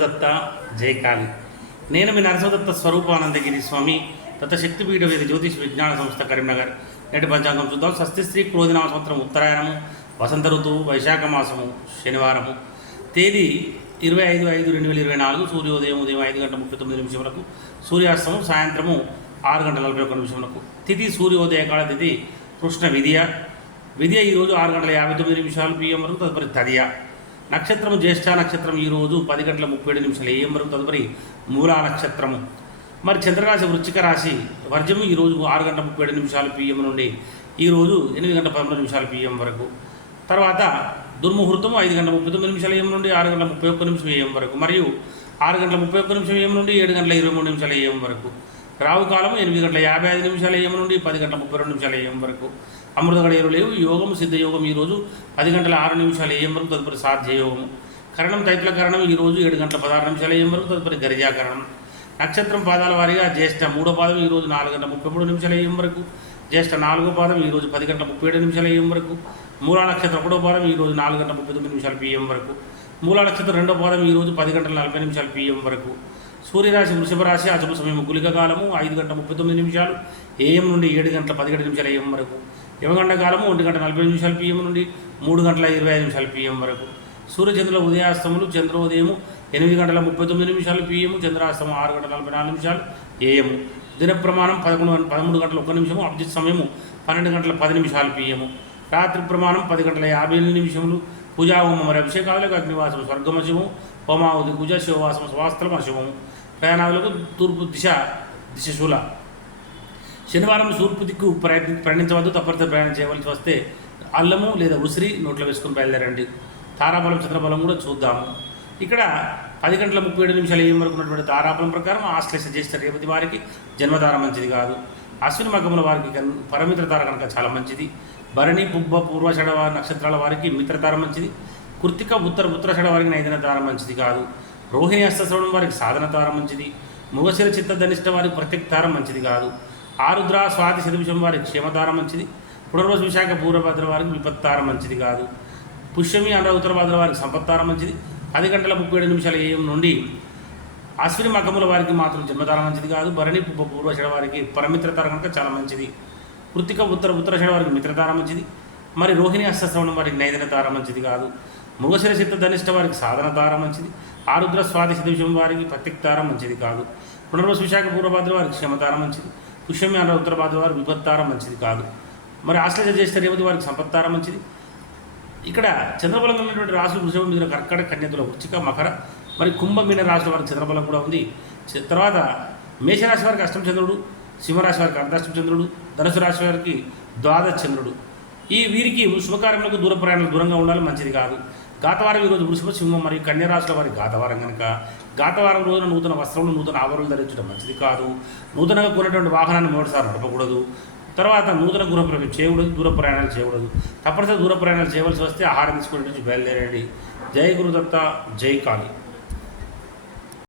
దత్త జయకాళి. నేను మీ నరసింహదత్త స్వరూపానందగిరి స్వామి దత్తశక్తిపీఠ వేద జ్యోతిష్ విజ్ఞాన సంస్థ కరీంనగర్. నేటి పంచాంగం చూద్దాం. స్వస్తిశ్రీ క్రోధినామ సంవత్సరం ఉత్తరాయణము, వసంత ఋతువు, వైశాఖ మాసము, శనివారము. తేదీ 25/5/2024. సూర్యోదయం ఉదయం 5:39 సూర్యాస్తమం సాయంత్రము 6:41. తిథి సూర్యోదయకాల తిథి కృష్ణ విద్య. విద్య ఈరోజు 6:59 PM వరకు, తదుపరి తదియ. నక్షత్రము జ్యేష్ఠ నక్షత్రం ఈరోజు 10:37 AM వరకు, తదుపరి మూలా నక్షత్రము. మరి చంద్రరాశి వృశ్చిక రాశి. వర్జము ఈరోజు 6:37 PM నుండి ఈరోజు 8:13 PM వరకు. తర్వాత దుర్ముహూర్తము 5:39 AM నుండి 6:31 AM వరకు, మరియు 6:31 AM నుండి 7:23 AM వరకు. రావుకాలము 8:55 AM నుండి 10:32 AM వరకు. అమృత గడియలు లేవు. యోగము సిద్ధయోగం ఈరోజు 10:06 AM వరకు, తదుపరి సాధ్యయోగము. కరణం తైత్ల కరణం ఈరోజు 7:16 AM వరకు, తదుపరి గరిజాకరణం. నక్షత్రం పాదాల వారీగా జ్యేష్ఠ 3వ పాదం ఈరోజు 4:33 AM వరకు. జ్యేష్ఠ 4వ పాదం ఈరోజు 10:37 AM వరకు. మూలా నక్షత్రం 1వ పాదం ఈరోజు 4:39 PM వరకు. మూలా నక్షత్రం 2వ పాదం ఈరోజు 10:40 PM వరకు. సూర్యరాశి వృషభ రాశి. అశుభ సమయం గుళిక కాలము 5:39 AM నుండి 7:17 AM వరకు. యమగండ కాలము 1:40 PM నుండి 3:25 PM వరకు. సూర్యచంద్రుల ఉదయాస్తములు. చంద్రోదయము 8:39 PM, చంద్రాస్తమం 6:44 AM. దిన ప్రమాణం 13:01. అభిజిత్ సమయము 12:10 PM. రాత్రి ప్రమాణం 10:58. పూజాహోమం మరి అభిషేకాలకు అగ్నివాసం స్వర్గమశివము, హోమావతి పూజ శివవాసం స్వాస్త్రం అశుభము. ప్రయాణాలకు తూర్పు దిశశూల. శనివారం తూర్పు దిక్కు ప్రయాణించవద్దు. తప్పనిసరి ప్రయాణం చేయవలసి వస్తే అల్లము లేదా ఉసిరి నోట్లో వేసుకొని బయలుదేరండి. తారాబలం చంద్రబలం కూడా చూద్దాము. ఇక్కడ 10:37 AM వరకు ఉన్నటువంటి తారాబలం ప్రకారం ఆశ్లేష జ్యేష్ఠ రేవతి వారికి జన్మతార మంచిది కాదు. అశ్విని మకముల వారికి పరమిత్ర తార కనుక చాలా మంచిది. భరణి పుబ్బ పూర్వషడ నక్షత్రాల వారికి మిత్రతార మంచిది. కృత్తిక ఉత్తరషడ వారికి నైదన తార మంచిది కాదు. రోహిణి హస్తశ్రవణం వారికి సాధన తార మంచిది. ముగశిర చిత్త ధనిష్ట వారికి ప్రత్యేక తార మంచిది కాదు. ఆరుద్ర స్వాతి శతభిషం వారికి క్షేమతార మంచిది. పునర్వసు విశాఖ పూర్వభద్ర వారికి విపత్తార మంచిది కాదు. పుష్యమి అనుర ఉత్తరభద్ర వారికి సంపత్తార మంచిది. 10:37 AM నుండి అశ్విని మకముల వారికి మాత్రం జన్మతార మంచిది కాదు. భరణి పూర్వషడ వారికి పరమిత్రతార కనుక చాలా మంచిది. కృత్తిక ఉత్తరషడ వారికి మిత్రతార మంచిది. మరి రోహిణి హస్తశ్రవణం వారికి నైదన తార మంచిది కాదు. మృగశిర చిత్త ధనిష్ట వారికి సాధన తార మంచిది. ఆరుద్ర స్వాతి శతభిషం వారికి ప్రత్యేక తార మంచిది కాదు. పునర్వసు విశాఖ పూర్వభద్ర వారికి క్షమతార మంచిది. పుష్యమి అనుర ఉత్తరభద్ర వారికి విపత్తార మంచిది కాదు. మరి ఆశ్లేష జ్యేష్ఠ రేవతి వారికి సంపత్తార మంచిది. ఇక్కడ చంద్రబలం ఉన్నటువంటి రాశులు వృషభం, మిథున, కర్కాటక, కన్యతుల, వృశ్చిక, మకర, మరి కుంభమీన రాశుల వారికి చంద్రబలం కూడా ఉంది. తర్వాత మేషరాశి వారికి అష్టమ చంద్రుడు, సింహరాశి వారికి అర్ధాష్టమ చంద్రుడు, ధనుసు రాశి వారికి ద్వాదశ చంద్రుడు. వీరికి శుభకార్యములకు దూర ప్రయాణాలు దూరంగా ఉండాలి, మంచిది కాదు. గాతవారం ఈరోజు వృషభ, సింహం మరియు కన్యరాశుల వారికి గాతవారం కనుక గాతవారం రోజున నూతన వస్త్రములు, నూతన ఆభరణలు ధరించడం మంచిది కాదు. నూతనంగా కొన్నటువంటి వాహనాన్ని మొదటిసారి నడపకూడదు. తర్వాత నూతన గృహ ప్రవేశం చేయకూడదు. దూర ప్రయాణాలు చేయకూడదు. తప్పనిసరి దూర ప్రయాణాలు చేయవలసి వస్తే ఆహారం తీసుకుని నుంచి బయలుదేరండి. జై గురుదత్త, జై కాళీ.